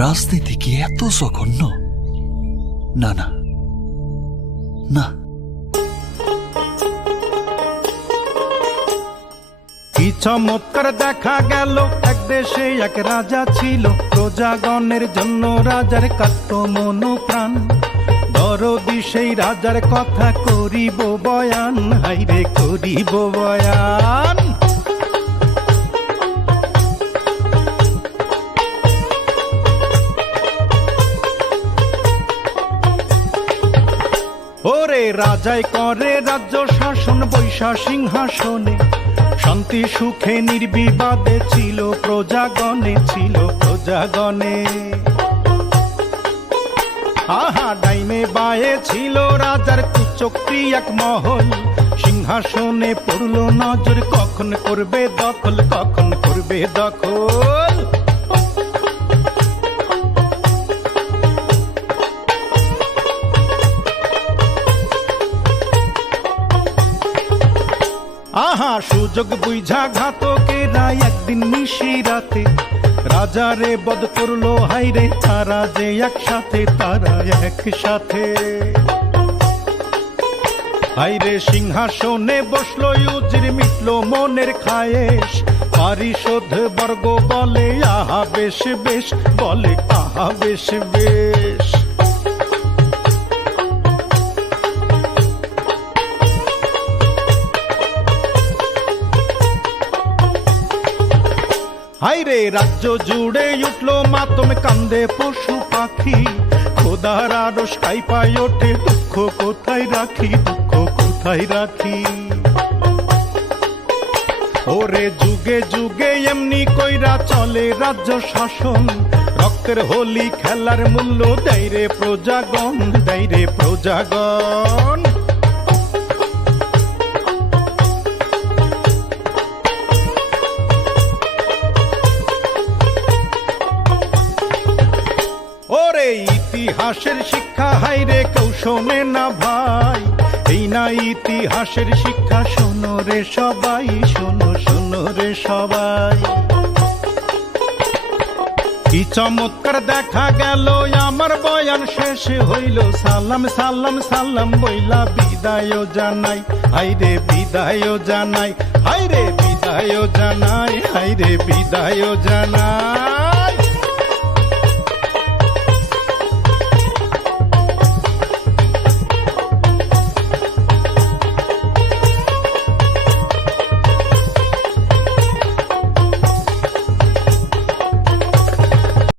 রাজনীতি কি এত জঘন্য? না না না। কি চমৎকার দেখা গেল, এক দেশে এক রাজা ছিল, প্রজাগণের জন্য রাজার কাটত মন প্রাণ। দরদি সেই রাজার কথা করিব বয়ান, হাইরে করিব বয়ান। ওরে রাজাই করে রাজ্য শাসন বৈশা সিংহাসনে, শান্তি সুখে নির্বিবাদে ছিল প্রজাগণে, ছিল প্রজাগণে। আহা ডাইনে বায়ে ছিল রাজার কুচক্রি এক মহল, সিংহাসনে পড়ল নজর, কখন করবে দখল, কখন করবে দখল। আহা সুযোগ বুঝা ঘাতকেরা একদিন নিশিরাতে রাজারে বধ করলো, হাইরে তারা যে একসাথে, তারা একসাথে। হাইরে সিংহাসনে বসলো ইউজির, মিটলো মনের খায়েশ, পারিষদ বর্গ বলে আহা বেশ বেশ, বলে আহা বেশ বেশ। হাইরে রাজ্য জুড়ে উঠলো মাতম, কান্দে পশু পাখি, খোদার আরশ কাইপায় ওঠে, দুঃখ কোথায় রাখি, দুঃখ কোথায় রাখি। ওরে যুগে যুগে এমনি কইরা চলে রাজ্য শাসন, রক্তের হোলি খেলার মূল্য দেয় রে প্রজাগণ, দেয় রে প্রজাগণ। ওরে ইতিহাসের শিক্ষা হাইরে কেউ শোনে না ভাই, এই না ইতিহাসের শিক্ষা, শোনো রে সবাই, শোনো শোনো রে সবাই। কি চমৎকার দেখা গেল, আমার বয়ান শেষ হইল, সালাম সালাম সালাম বইলা বিদায় জানাই, হাইরে বিদায় জানাই, হাইরে বিদায় জানাই, হাইরে বিদায় জানাই।